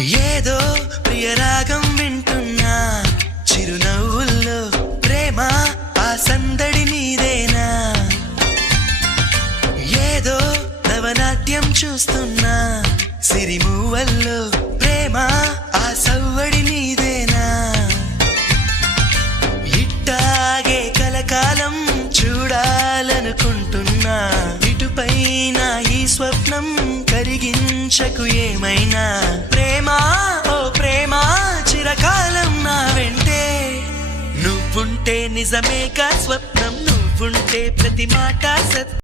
ఏదో ప్రియరాగం వింటున్నా, చిరునవ్వుల్లో ప్రేమ ఆ సందడి నీదేనా. ఏదో నవనాట్యం చూస్తున్నా, సిరిమూవల్లో ప్రేమ ఆ సవ్వడి నీదేనా. ఇట్టాగే కలకాలం చూడాలనుకుంటున్నా, ఇటుపైన ఈ స్వప్నం కరిగించకు ఏమైనా. ప్రేమ ఓ ప్రేమ చిరకాలం నా వెంటే, నువ్వుంటే నిజమేగా స్వప్నం, నువ్వుంటే ప్రతి మాట సత్యం.